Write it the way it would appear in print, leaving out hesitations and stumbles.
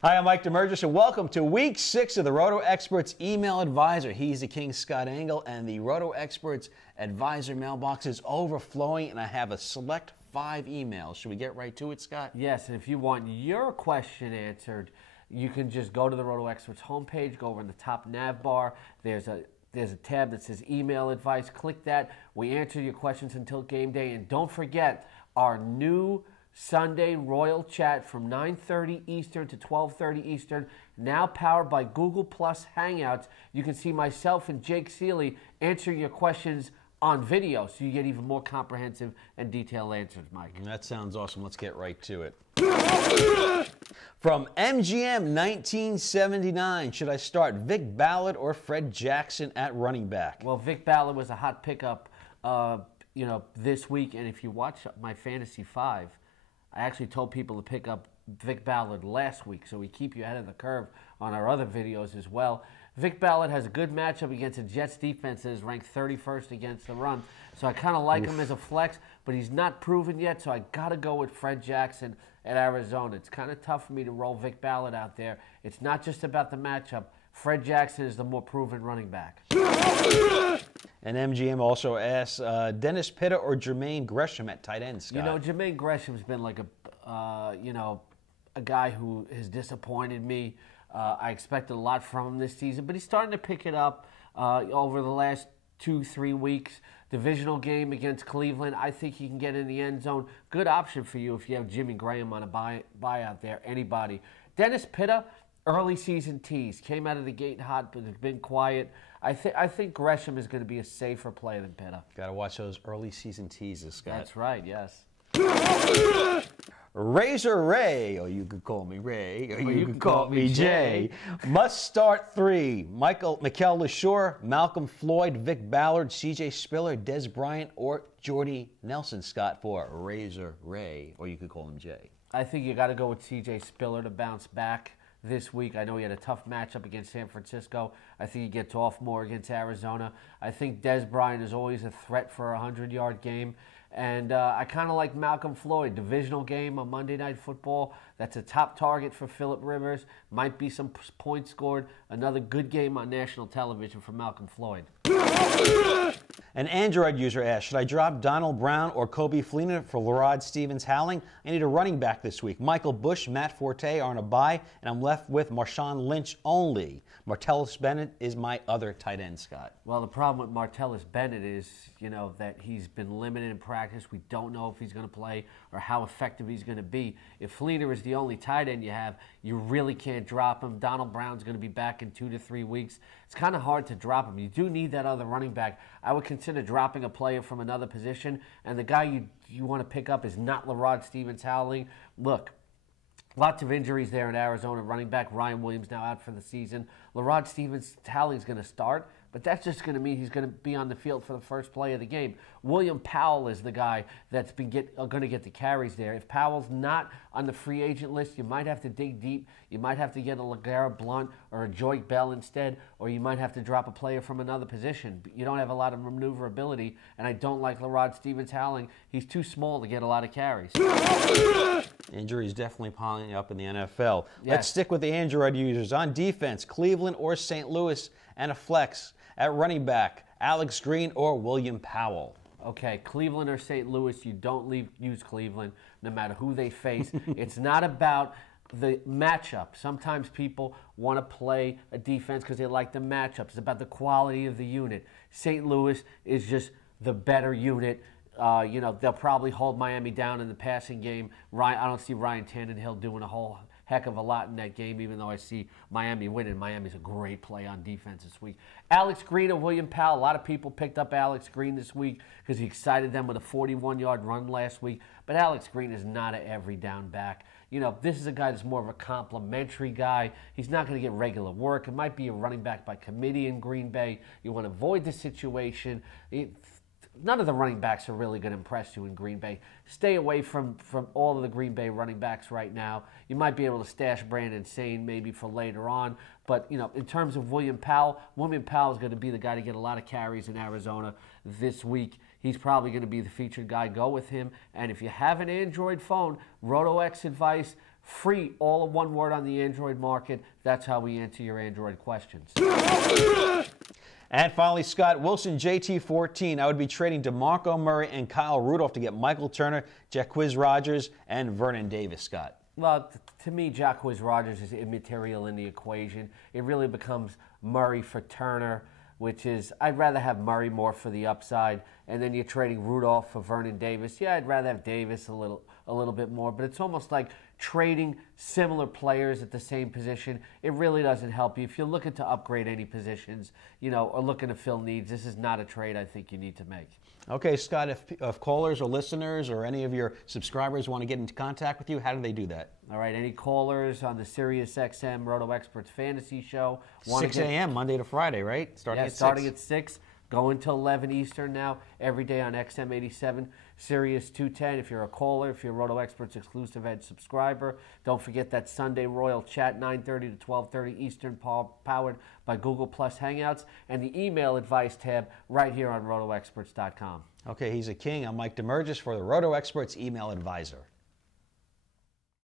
Hi, I'm Mike DeMurgis, and welcome to Week 6 of the RotoExperts Email Advisor. He's the King, Scott Engel, and the RotoExperts Advisor mailbox is overflowing, and I have a select 5 emails. Should we get right to it, Scott? Yes, and if you want your question answered, you can just go to the RotoExperts homepage, go over in the top nav bar. There's a tab that says Email Advice. Click that. We answer your questions until game day, and don't forget our new Sunday Royal Chat from 9:30 Eastern to 12:30 Eastern, now powered by Google Plus Hangouts. You can see myself and Jake Seeley answering your questions on video, so you get even more comprehensive and detailed answers, Mike. That sounds awesome. Let's get right to it. From MGM 1979, should I start Vic Ballard or Fred Jackson at running back? Well, Vic Ballard was a hot pickup, this week, and if you watch my Fantasy 5, I actually told people to pick up Vic Ballard last week, so we keep you ahead of the curve on our other videos as well. Vic Ballard has a good matchup against a Jets defense that is ranked 31st against the run, so I kind of like him as a flex, but he's not proven yet, so I got to go with Fred Jackson at Arizona. It's kind of tough for me to roll Vic Ballard out there. It's not just about the matchup. Fred Jackson is the more proven running back. And MGM also asks Dennis Pitta or Jermaine Gresham at tight end, Scott? You know, Jermaine Gresham's been like a guy who has disappointed me. I expected a lot from him this season, but he's starting to pick it up over the last 2-3 weeks. Divisional game against Cleveland. I think he can get in the end zone. Good option for you if you have Jimmy Graham on a buyout there. Anybody. Dennis Pitta, early season tease. Came out of the gate hot, but has been quiet. I think Gresham is going to be a safer play than Pitta. Got to watch those early season teases, Scott. That's right, yes. Razor Ray, or you could call me Ray, or you could call me Jay. Must start 3. Mikel LeSure, Malcolm Floyd, Vic Ballard, C.J. Spiller, Des Bryant, or Jordy Nelson, Scott, for Razor Ray, or you could call him Jay. I think you got to go with C.J. Spiller to bounce back this week. I know he had a tough matchup against San Francisco. I think he gets off more against Arizona. I think Des Bryant is always a threat for a 100-yard game. And I kind of like Malcolm Floyd. Divisional game on Monday Night Football. That's a top target for Phillip Rivers. Might be some points scored. Another good game on national television for Malcolm Floyd. An Android user asked, should I drop Donald Brown or Kobe Fleener for Larod Stevens-Howling? I need a running back this week. Michael Bush, Matt Forte are on a bye, and I'm left with Marshawn Lynch only. Martellus Bennett is my other tight end, Scott. Well, the problem with Martellus Bennett is, that he's been limited in practice. We don't know if he's going to play or how effective he's going to be. If Fleener is the only tight end you have, you really can't drop him. Donald Brown's going to be back in 2 to 3 weeks. It's kind of hard to drop him. You do need that other running back. I would consider dropping a player from another position, and the guy you want to pick up is not Larod Stevens-Howling. Look, lots of injuries there in Arizona. Running back Ryan Williams now out for the season. Larod Stevens-Howling is going to start, but that's just going to mean he's going to be on the field for the first play of the game. William Powell is the guy that's been going to get the carries there. If Powell's not on the free agent list, you might have to dig deep. You might have to get a LeGarrette Blount or a Joyke Bell instead, or you might have to drop a player from another position. You don't have a lot of maneuverability, and I don't like Larod Stevens-Howling. He's too small to get a lot of carries. Injuries definitely piling up in the NFL. Yes. Let's stick with the Android users. On defense, Cleveland or St. Louis, and a flex. At running back, Alex Green or William Powell. Okay, Cleveland or St. Louis, you don't use Cleveland no matter who they face. It's not about the matchup. Sometimes people want to play a defense because they like the matchup. It's about the quality of the unit. St. Louis is just the better unit. They'll probably hold Miami down in the passing game. I don't see Ryan Tannehill doing a whole heck of a lot in that game, even though I see Miami winning. Miami's a great play on defense this week. Alex Green or William Powell. A lot of people picked up Alex Green this week because he excited them with a 41-yard run last week. But Alex Green is not an every down back. This is a guy that's more of a complimentary guy. He's not going to get regular work. It might be a running back by committee in Green Bay. You want to avoid the situation. None of the running backs are really going to impress you in Green Bay. Stay away from all of the Green Bay running backs right now. You might be able to stash Brandon Sane maybe for later on. But, in terms of William Powell is going to be the guy to get a lot of carries in Arizona this week. He's probably going to be the featured guy. Go with him. And if you have an Android phone, RotoX advice free, all in one word on the Android market. That's how we answer your Android questions. And finally, Scott Wilson, JT14. I would be trading DeMarco Murray and Kyle Rudolph to get Michael Turner, Jacquizz Rodgers, and Vernon Davis, Scott. Well, to me, Jacquizz Rodgers is immaterial in the equation. It really becomes Murray for Turner, which is, I'd rather have Murray more for the upside, and then you're trading Rudolph for Vernon Davis. Yeah, I'd rather have Davis a little bit more, but it's almost like trading similar players at the same position. It really doesn't help you. If you're looking to upgrade any positions, or looking to fill needs, this is not a trade I think you need to make. Okay, Scott, if callers or listeners or any of your subscribers want to get into contact with you, how do they do that? All right, any callers on the SiriusXM RotoExperts Fantasy Show. 6 a.m. Monday to Friday, right? Starting at 6. Going to 11 Eastern now, every day on XM87, Sirius 210. If you're a caller, if you're a RotoExperts exclusive Edge subscriber, don't forget that Sunday Royal Chat, 9:30 to 12:30 Eastern, powered by Google Plus Hangouts, and the email advice tab right here on RotoExperts.com. Okay, he's a king. I'm Mike DeMurgis for the RotoExperts Email Advisor.